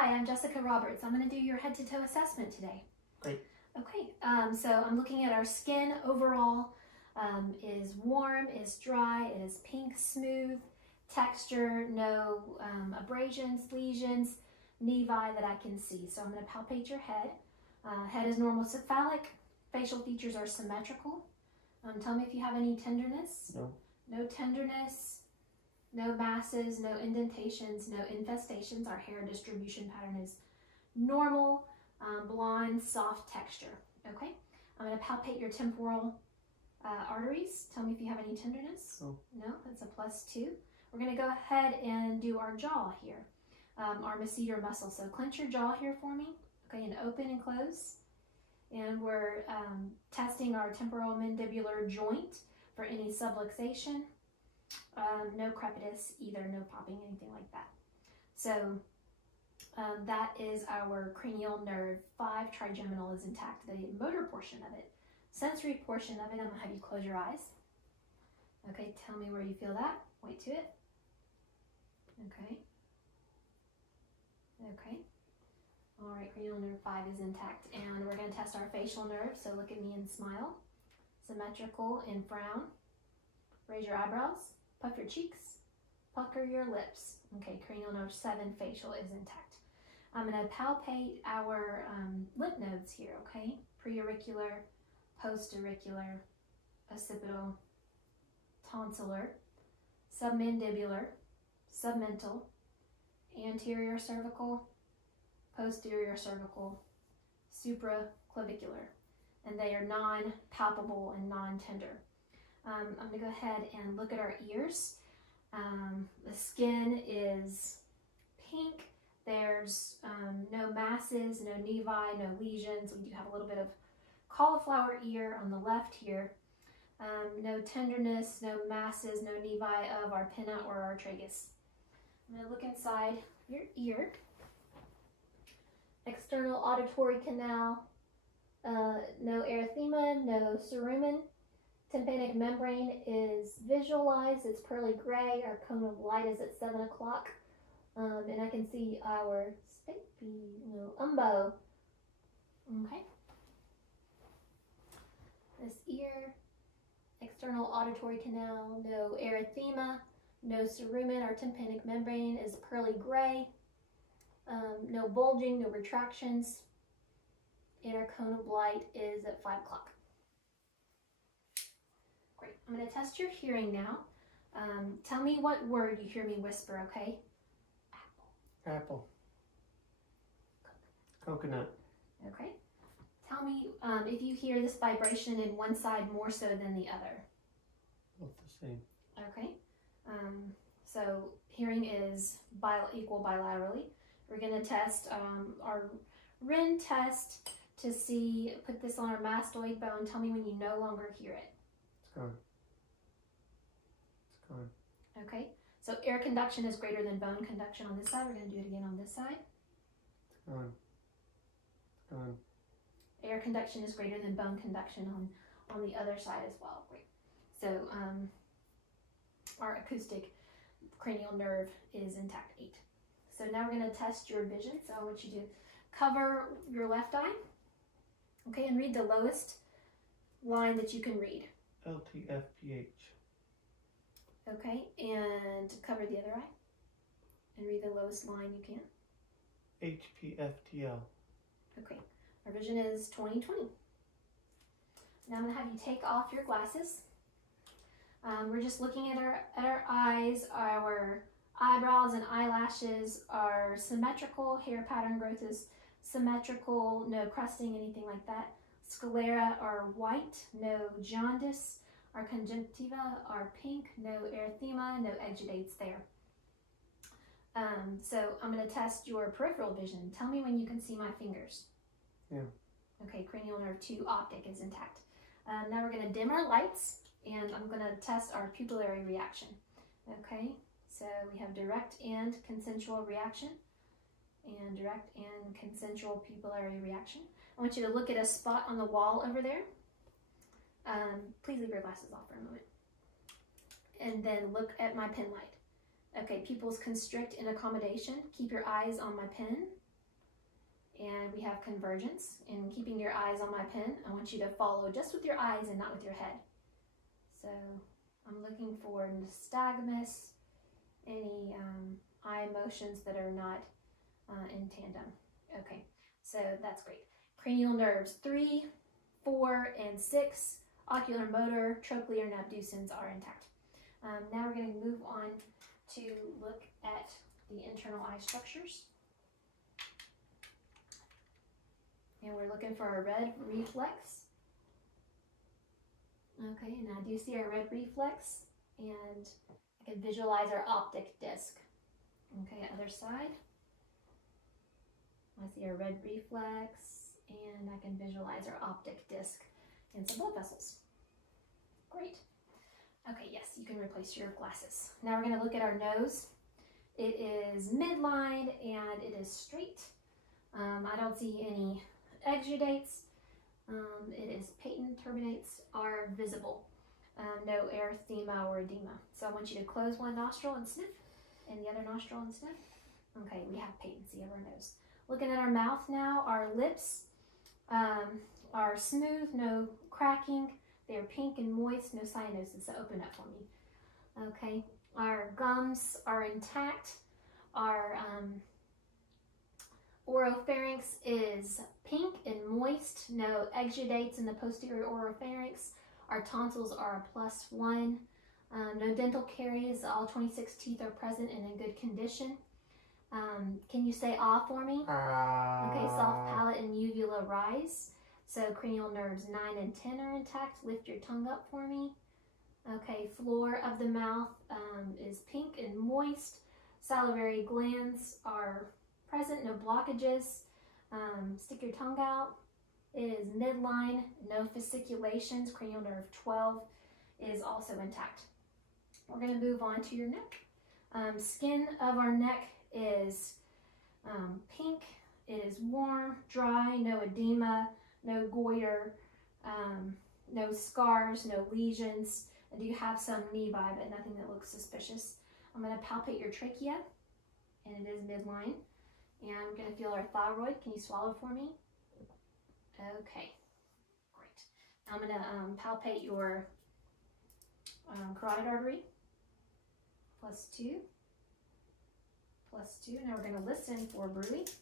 Hi, I'm Jessica Roberts. I'm going to do your head-to-toe assessment today. Great. Okay, so I'm looking at our skin overall. Is warm, is dry, it is pink, smooth, texture, no abrasions, lesions, nevi that I can see. So I'm going to palpate your head. Head is normal cephalic. Facial features are symmetrical. Tell me if you have any tenderness. No. No tenderness. No masses, no indentations, no infestations. Our hair distribution pattern is normal, blonde, soft texture. Okay, I'm going to palpate your temporal arteries. Tell me if you have any tenderness. No. No, that's a +2. We're going to go ahead and do our jaw here, our masseter muscle. So clench your jaw here for me. Okay, and open and close. And we're testing our temporal mandibular joint for any subluxation. No crepitus either, no popping, anything like that. So that is our cranial nerve 5. Trigeminal is intact, the motor portion of it. Sensory portion of it, I'm gonna have you close your eyes. Okay, tell me where you feel that. Point to it. Okay. Okay. All right, cranial nerve 5 is intact. And we're gonna test our facial nerve, so look at me and smile. Symmetrical and frown. Raise your eyebrows. Puff your cheeks, pucker your lips. Okay, cranial nerve 7, facial is intact. I'm going to palpate our lymph nodes here, okay? Preauricular, postauricular, occipital, tonsillar, submandibular, submental, anterior cervical, posterior cervical, supraclavicular, and they are non-palpable and non-tender. I'm going to go ahead and look at our ears. The skin is pink. There's no masses, no nevi, no lesions. We do have a little bit of cauliflower ear on the left here. No tenderness, no masses, no nevi of our pinna or our tragus. I'm going to look inside your ear. External auditory canal, no erythema, no cerumen. Tympanic membrane is visualized, it's pearly gray. Our cone of light is at 7 o'clock. And I can see our umbo. Okay. This ear, external auditory canal, no erythema, no cerumen. Our tympanic membrane is pearly gray. No bulging, no retractions. And our cone of light is at 5 o'clock. Great. I'm going to test your hearing now. Tell me what word you hear me whisper, okay? Apple. Apple. Coconut. Okay. Tell me if you hear this vibration in one side more so than the other. Both the same. Okay. So hearing is equal bilaterally. We're going to test our Rin test to see, put this on our mastoid bone. Tell me when you no longer hear it. It's gone. It's gone. Okay, so air conduction is greater than bone conduction on this side. We're going to do it again on this side. It's gone. It's gone. Air conduction is greater than bone conduction on the other side as well. Great. So our acoustic cranial nerve is intact 8. So now we're going to test your vision. So I want you to cover your left eye. Okay, and read the lowest line that you can read. LTFPH. Okay, and cover the other eye and read the lowest line you can. HPFTL. Okay, our vision is 20/20. Now I'm going to have you take off your glasses. We're just looking at our eyes. Our eyebrows and eyelashes are symmetrical. Hair pattern growth is symmetrical. No crusting, anything like that. Sclera are white. No jaundice. Our conjunctiva are pink. No erythema. No exudates there. So I'm going to test your peripheral vision. Tell me when you can see my fingers. Yeah. Okay, cranial nerve 2 optic is intact. Now we're going to dim our lights, and I'm going to test our pupillary reaction. Okay, so we have direct and consensual reaction, and direct and consensual pupillary reaction. I want you to look at a spot on the wall over there. Please leave your glasses off for a moment. And then look at my pen light. Okay, pupils constrict in accommodation. Keep your eyes on my pen. and we have convergence. And keeping your eyes on my pen, I want you to follow just with your eyes and not with your head. So I'm looking for nystagmus, any eye motions that are not in tandem. Okay, so that's great. Cranial nerves 3, 4, and 6, ocular motor, trochlear, and abducens are intact. Now we're going to move on to look at the internal eye structures. And we're looking for a red reflex. Okay, and I do see our red reflex, and I can visualize our optic disc. Okay, other side. I see our red reflex, and I can visualize our optic disc and some blood vessels. Great. Okay, yes, you can replace your glasses. Now we're going to look at our nose. It is midline and it is straight. I don't see any exudates. It is patent. Turbinates are visible. No erythema or edema. So I want you to close one nostril and sniff, and the other nostril and sniff. Okay, we have patency of our nose. Looking at our mouth now, our lips are smooth, no cracking. They're pink and moist, no cyanosis. So open up for me. Okay, our gums are intact. Our oropharynx is pink and moist, no exudates in the posterior oropharynx. Our tonsils are a +1. No dental caries. All 26 teeth are present and in good condition. Can you say ah for me? Okay, soft palate and uvula rise. So cranial nerves 9 and 10 are intact. Lift your tongue up for me. Okay, floor of the mouth is pink and moist. Salivary glands are present, no blockages. Stick your tongue out. It is midline, no fasciculations. Cranial nerve 12 is also intact. We're going to move on to your neck. Skin of our neck is pink. It is warm, dry, no edema, no goiter, no scars, no lesions. I do have some nevi, but nothing that looks suspicious. I'm going to palpate your trachea, and it is midline. And I'm going to feel our thyroid. Can you swallow for me? Okay, great. Now I'm going to palpate your carotid artery. +2. +2. Now we're going to listen for bruit.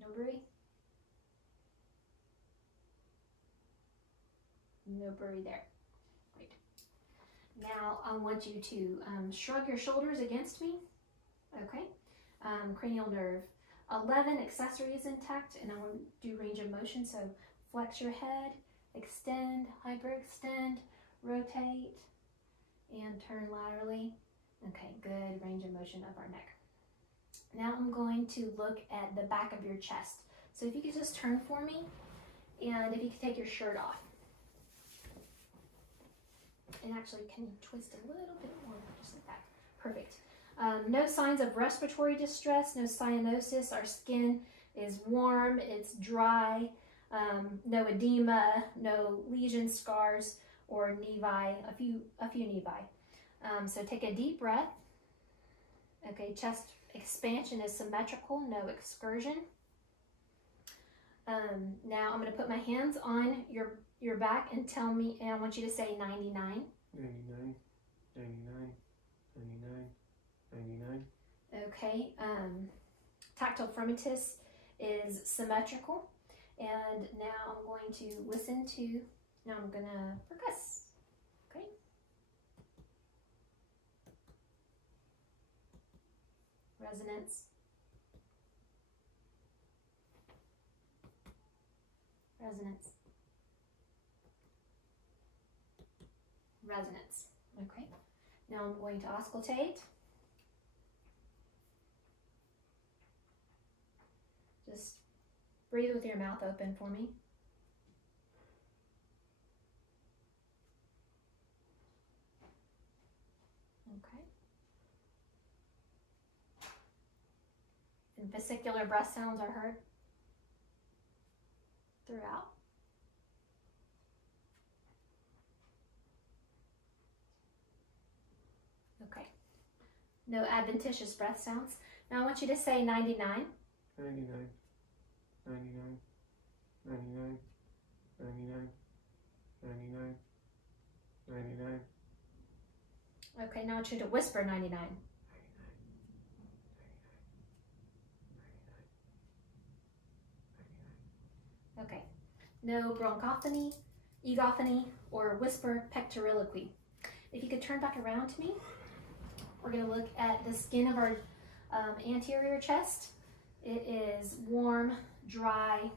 No bruit. No bruit there. Great. Now I want you to shrug your shoulders against me. Okay. Cranial nerve 11 accessory is intact, and I want to do range of motion. So flex your head, extend, hyperextend, rotate, and turn laterally. Okay, good range of motion of our neck. Now I'm going to look at the back of your chest. So if you could just turn for me, and if you could take your shirt off. And actually, can you twist a little bit more, just like that? Perfect. No signs of respiratory distress, no cyanosis. Our skin is warm, it's dry, no edema, no lesion scars or nevi, a few nevi. So take a deep breath. Okay, chest expansion is symmetrical, no excursion. Now I'm going to put my hands on your back and tell me, and I want you to say 99. 99, 99, 99, 99. Okay, tactile fremitus is symmetrical. And now I'm going to listen to, now I'm going to percuss. Okay. Resonance. Resonance. Resonance. Okay. Now I'm going to auscultate. Just breathe with your mouth open for me. Okay. And vesicular breath sounds are heard throughout. No adventitious breath sounds. Now I want you to say 99. 99, 99, 99, 99, 99, 99. Okay, now I want you to whisper 99. Okay. No bronchophony, egophony, or whisper pectoriloquy. If you could turn back around to me, we're going to look at the skin of our anterior chest. It is warm, dry,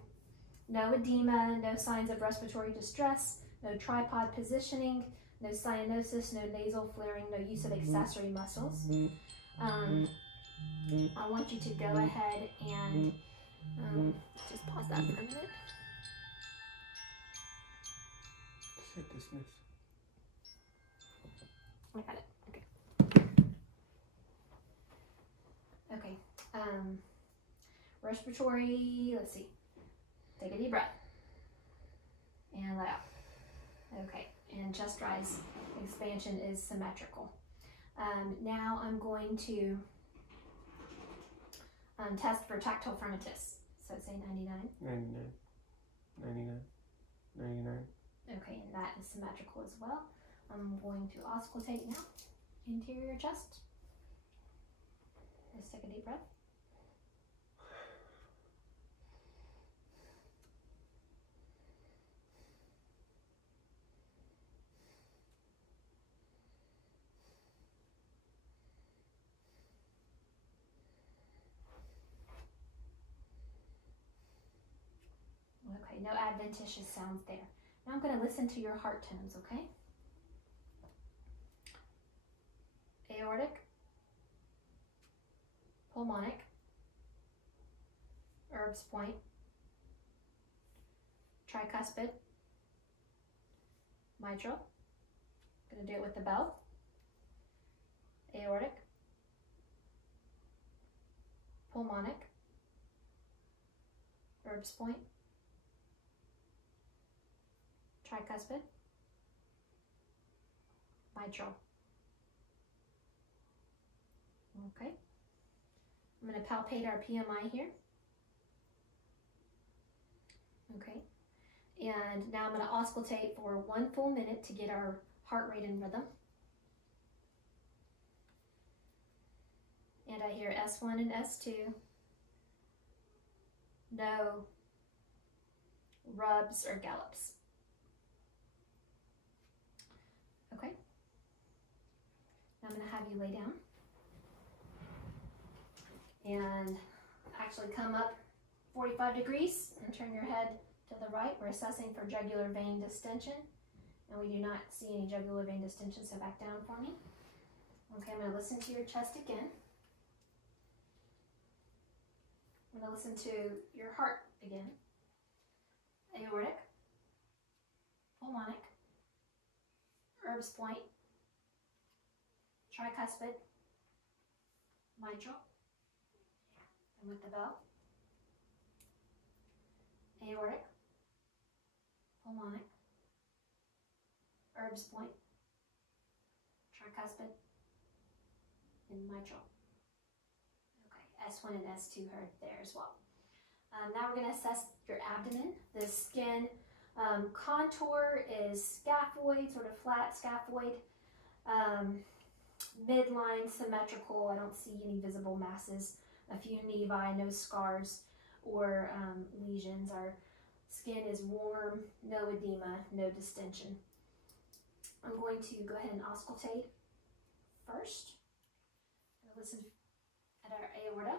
no edema, no signs of respiratory distress, no tripod positioning, no cyanosis, no nasal flaring, no use of accessory muscles. I want you to go ahead and just pause that for a minute. Just hit dismiss. I got it. Okay. Okay. Respiratory, let's see. Take a deep breath. And let out. Okay. And chest rise expansion is symmetrical. Now I'm going to test for tactile fronitus. So say 99. 99, 99, 99. Okay, and that is symmetrical as well. I'm going to auscultate now. Interior chest. Let's take a deep breath. Okay, no adventitious sounds there. Now I'm going to listen to your heart tones, okay? Aortic, pulmonic, Erb's point, tricuspid, mitral. Going to do it with the bell. Aortic, pulmonic, Erb's point, tricuspid, mitral. Okay. I'm going to palpate our PMI here. Okay. And now I'm going to auscultate for 1 full minute to get our heart rate in rhythm. And I hear S1 and S2. No rubs or gallops. Okay. Now I'm going to have you lay down and actually come up 45 degrees and turn your head to the right. We're assessing for jugular vein distension, and we do not see any jugular vein distension, so back down for me. Okay, I'm going to listen to your chest again. I'm going to listen to your heart again. Aortic, pulmonic, Erb's point, tricuspid, mitral, and with the bell. Aortic, pulmonic, Erb's point, tricuspid, and mitral. Okay, S1 and S2 heard there as well. Now we're going to assess your abdomen. The skin contour is scaphoid, sort of flat scaphoid. Midline symmetrical. I don't see any visible masses. A few nevi, no scars or lesions. Our skin is warm, no edema, no distension. I'm going to go ahead and auscultate first. Listen at our aorta,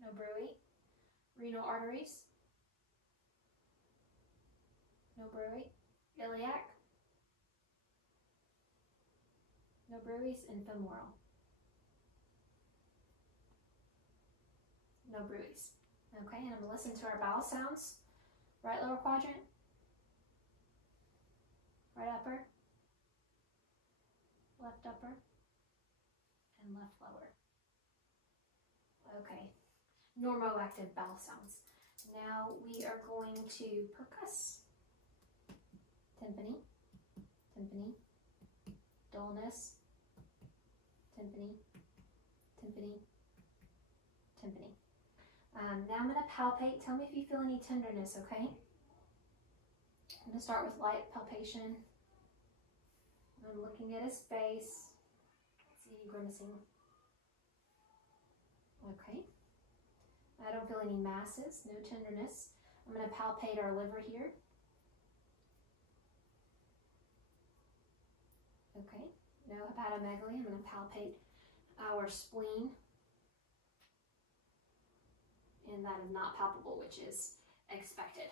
no bruit. Renal arteries, no bruit. Iliac, no bruits, and femoral, no bruits. Okay, and I'm going to listen to our bowel sounds. Right lower quadrant, right upper, left upper, and left lower. Okay, normoactive bowel sounds. Now we are going to percuss. Tympany, tympany, dullness, tympany, tympani. Now I'm going to palpate. Tell me if you feel any tenderness, okay? I'm going to start with light palpation. I'm looking at his face. See any grimacing. Okay. I don't feel any masses, no tenderness. I'm going to palpate our liver here. Okay. No hepatomegaly. I'm going to palpate our spleen. And that is not palpable, which is expected.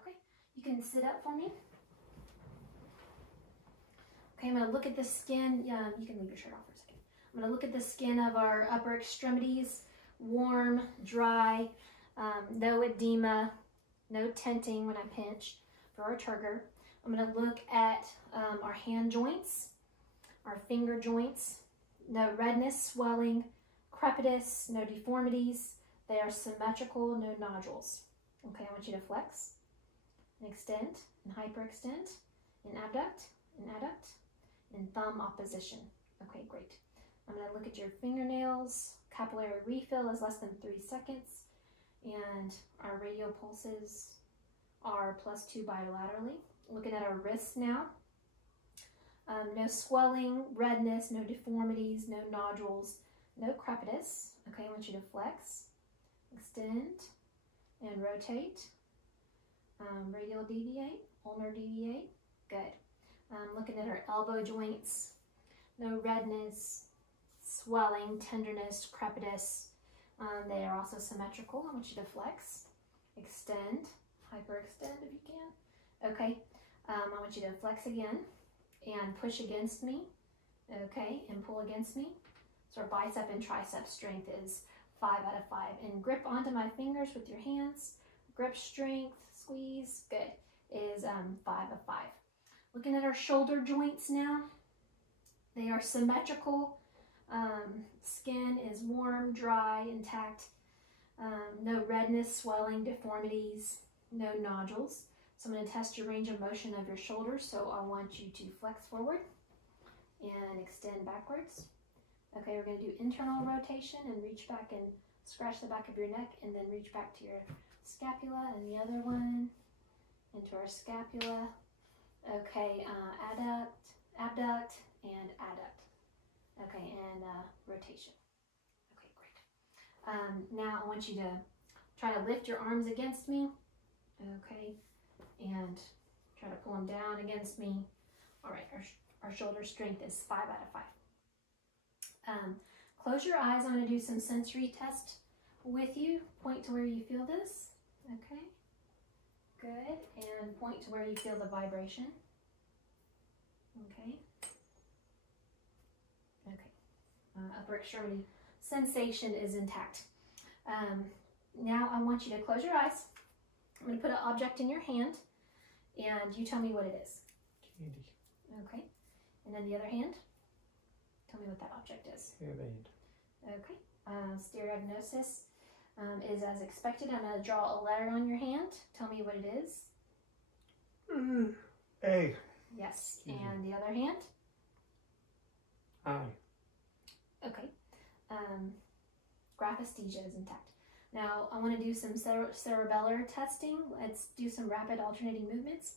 Okay. You can sit up for me. Okay, I'm going to look at the skin. You can leave your shirt off for a second. I'm going to look at the skin of our upper extremities. Warm, dry, no edema, no tenting when I pinch for our turgor. I'm going to look at our hand joints, our finger joints. No redness, swelling, crepitus, no deformities. They are symmetrical, no nodules. Okay, I want you to flex and extend and hyperextend and abduct and adduct and thumb opposition. Okay, great. I'm going to look at your fingernails. Capillary refill is less than 3 seconds. And our radial pulses are +2 bilaterally. Looking at our wrists now. No swelling, redness, no deformities, no nodules, no crepitus. Okay, I want you to flex, extend, and rotate. Radial deviate, ulnar deviate. Good. Looking at our elbow joints. No redness, swelling, tenderness, crepitus. They are also symmetrical. I want you to flex, extend, hyperextend if you can. Okay, I want you to flex again and push against me. Okay, and pull against me. So our bicep and tricep strength is 5 out of 5. And grip onto my fingers with your hands. Grip strength, squeeze, good, is 5 of 5. Looking at our shoulder joints now. They are symmetrical. Skin is warm, dry, intact. No redness, swelling, deformities, no nodules. So I'm going to test your range of motion of your shoulders. So I want you to flex forward and extend backwards. Okay, we're going to do internal rotation and reach back and scratch the back of your neck and then reach back to your scapula and the other one into our scapula. Okay, adduct, abduct, and adduct. Okay, and rotation. Okay, great. Now I want you to try to lift your arms against me. Okay, and try to pull them down against me. All right, our shoulder strength is 5 out of 5. Close your eyes. I'm going to do some sensory test with you. Point to where you feel this. Okay, good. And point to where you feel the vibration. Okay. Okay. Upper extremity sensation is intact. Now I want you to close your eyes. I'm going to put an object in your hand, and you tell me what it is. Candy. Okay. And then the other hand. Tell me what that object is. Hairband. Okay. Stereognosis is as expected. I'm going to draw a letter on your hand. Tell me what it is. A. Yes. And the other hand? I. Okay. Graphesthesia is intact. Now I want to do some cerebellar testing. Let's do some rapid alternating movements.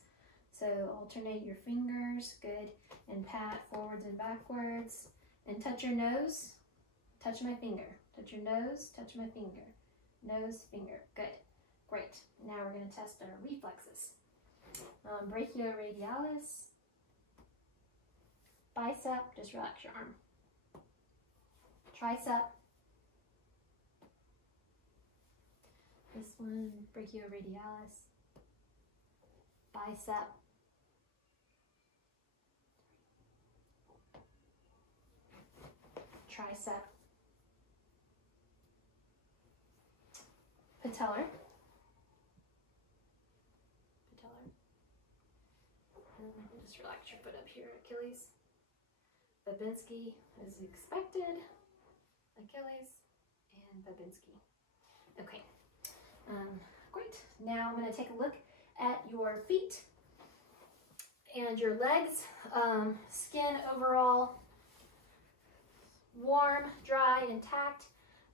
So alternate your fingers. Good. And pat forwards and backwards. And touch your nose, touch my finger. Touch your nose, touch my finger. Nose, finger. Good. Great. Now we're going to test our reflexes. Brachioradialis. Bicep, just relax your arm. Tricep. This one, brachioradialis. Bicep. Tricep, patellar, and just relax your foot up here, Achilles, Babinski as expected, Achilles, and Babinski. Okay, great. Now I'm going to take a look at your feet and your legs, skin overall. warm, dry, intact,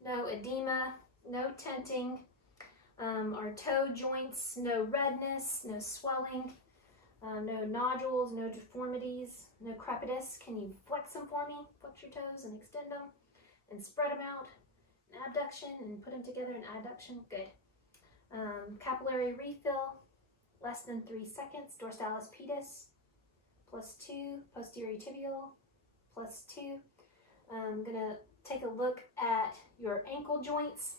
no edema, no tenting. Our toe joints, no redness, no swelling, no nodules, no deformities, no crepitus. Can you flex them for me? Flex your toes and extend them and spread them out. An abduction and put them together in adduction. Good. Capillary refill, less than 3 seconds. Dorsalis pedis, +2. Posterior tibial, +2. I'm going to take a look at your ankle joints.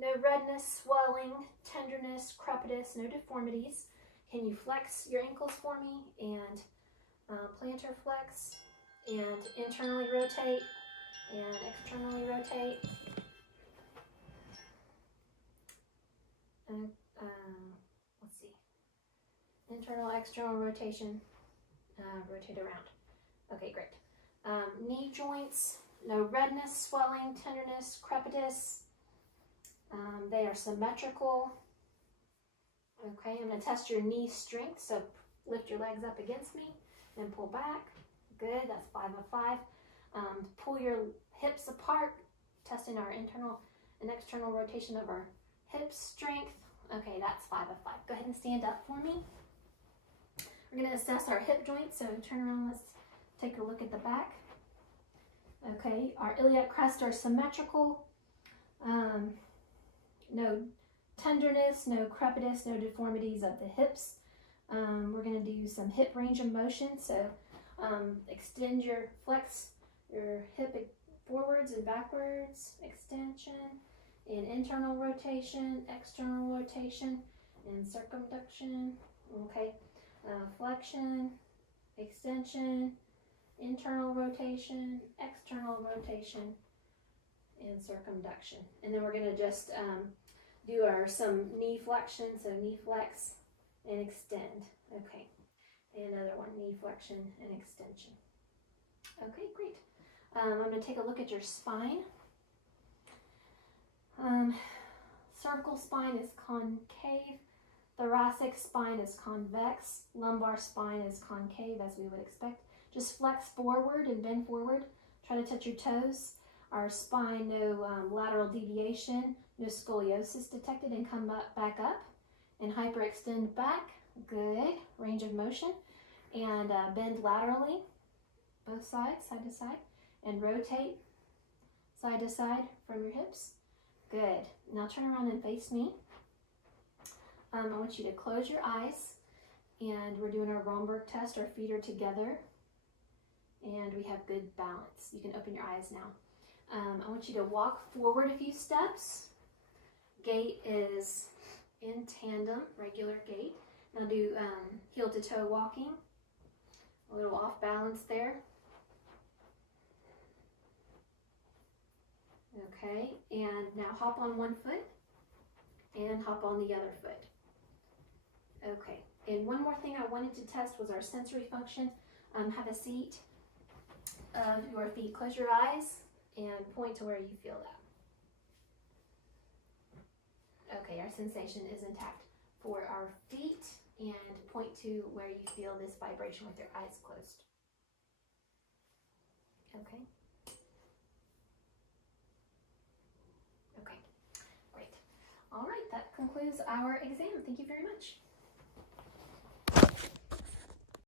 No redness, swelling, tenderness, crepitus, no deformities. Can you flex your ankles for me? And plantar flex, and internally rotate, and externally rotate. And let's see. Internal, external rotation. Rotate around. Okay, great. Knee joints, no redness, swelling, tenderness, crepitus. They are symmetrical. Okay, I'm going to test your knee strength. So lift your legs up against me and pull back. Good, that's 5 of 5. Pull your hips apart, testing our internal and external rotation of our hip strength. Okay, that's 5 of 5. Go ahead and stand up for me. We're going to assess our hip joints. So turn around, let's take a look at the back. Okay, our iliac crests are symmetrical. No tenderness, no crepitus, no deformities of the hips. We're going to do some hip range of motion. So flex your hip forwards and backwards, extension, and internal rotation, external rotation, and circumduction. Okay, flexion, extension, internal rotation, external rotation, and circumduction. And then we're going to just do some knee flexion, so knee flex and extend. Okay, and another one, knee flexion and extension. Okay, great. I'm going to take a look at your spine. Cervical spine is concave, thoracic spine is convex, lumbar spine is concave, as we would expect. Just flex forward and bend forward. Try to touch your toes. Our spine, no lateral deviation, no scoliosis detected, and come back up and hyperextend back. Good. Range of motion. And bend laterally, both sides, side to side, and rotate side to side from your hips. Good. Now turn around and face me. I want you to close your eyes, and we're doing our Romberg test. Our feet are together, and we have good balance. You can open your eyes now. I want you to walk forward a few steps. Gait is in tandem, regular gait. Now do heel to toe walking. A little off balance there. Okay, and now hop on one foot and hop on the other foot. Okay, and one more thing I wanted to test was our sensory function. Have a seat of your feet. Close your eyes and point to where you feel that. Okay, our sensation is intact for our feet, and point to where you feel this vibration with your eyes closed. Okay. Okay, great. All right, that concludes our exam. Thank you very much.